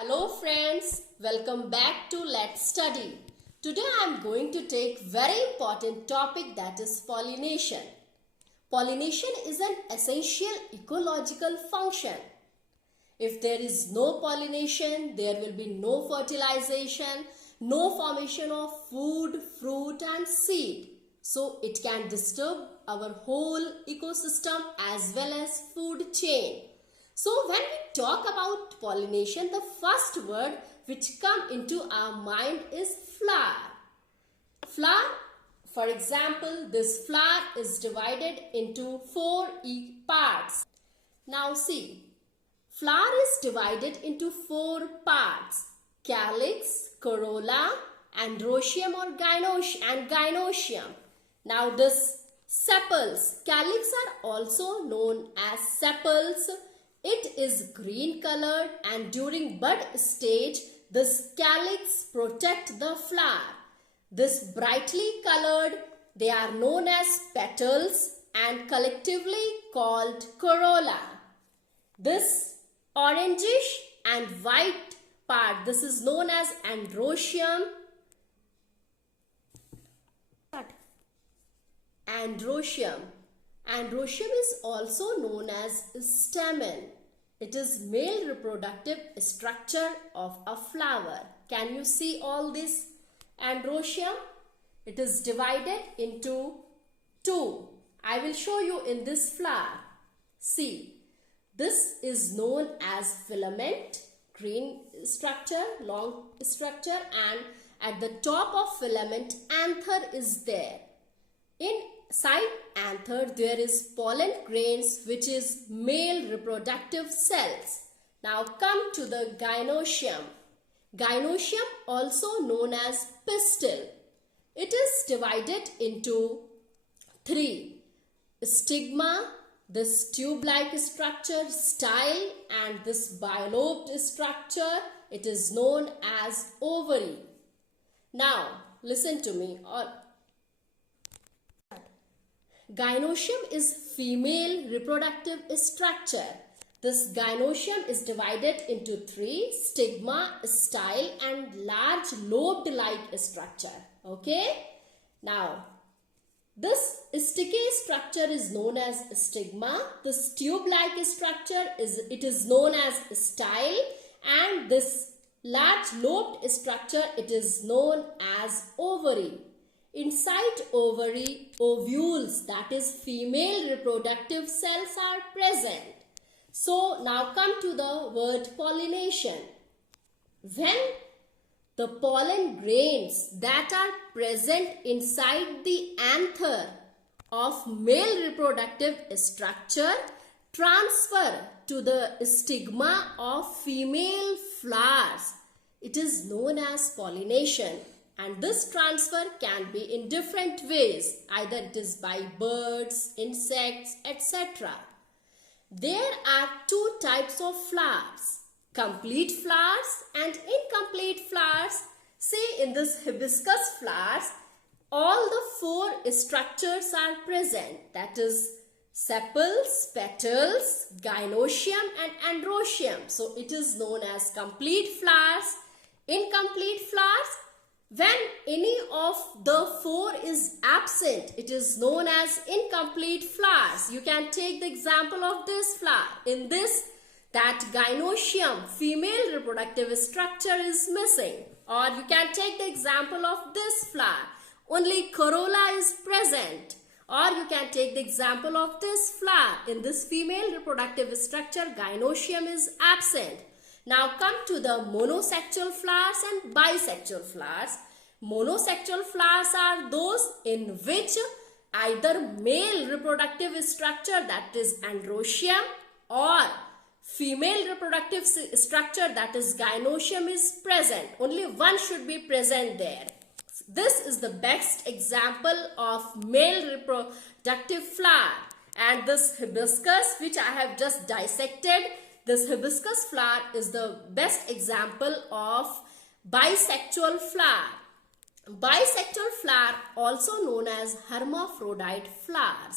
Hello friends, welcome back to Let's Study. Today I am going to take very important topic, that is pollination. Pollination is an essential ecological function. If there is no pollination, there will be no fertilization, no formation of food, fruit and seed. So it can disturb our whole ecosystem as well as food chain. So when we talk about pollination, the first word which come into our mind is flower. Flower, for example, this flower is divided into four parts. Now see, flower is divided into four parts: calyx, corolla, androsium or gynoshia. Now this sepals, calyx are also known as sepals. It is green colored and during bud stage, this calyx protect the flower. This brightly colored, they are known as petals and collectively called corolla. This orangish and white part, this is known as androsium. Androsium is also known as stamen. It is male reproductive structure of a flower. Can you see all this androsium? It is divided into two. I will show you in this flower. See, this is known as filament, green structure, long structure, and at the top of filament anther is there. Inside anther there is pollen grains, which is male reproductive cells. Now come to the gynoshia. Gynoshia, also known as pistil. It is divided into three: stigma, this tube-like structure, style, and this bilobed structure. It is known as ovary. Now listen to me. Gynoshia is female reproductive structure. This gynoshia is divided into three: stigma, style and large lobed-like structure. Okay. Now, this sticky structure is known as stigma. This tube-like structure is known as style, and this large lobed structure, it is known as ovary. Inside ovary, ovules, that is female reproductive cells, are present. So now come to the word pollination. When the pollen grains that are present inside the anther of male reproductive structure transfer to the stigma of female flowers, it is known as pollination. And this transfer can be in different ways. Either it is by birds, insects, etc. There are two types of flowers: complete flowers and incomplete flowers. See, in this hibiscus flowers, all the four structures are present. That is sepals, petals, gynoshia and androsium. So it is known as complete flowers. Incomplete flowers, when any of the four is absent, it is known as incomplete flowers. You can take the example of this flower. In this, that gynoshia, female reproductive structure, is missing. Or you can take the example of this flower. Only corolla is present. Or you can take the example of this flower. In this female reproductive structure, gynoshia is absent. Now come to the monosexual flowers and bisexual flowers. Monosexual flowers are those in which either male reproductive structure, that is androsium, or female reproductive structure, that is gynoshia, is present. Only one should be present there. This is the best example of male reproductive flower. And this hibiscus, which I have just dissected, this hibiscus flower is the best example of bisexual flower. Bisexual flower, also known as hermaphrodite flowers.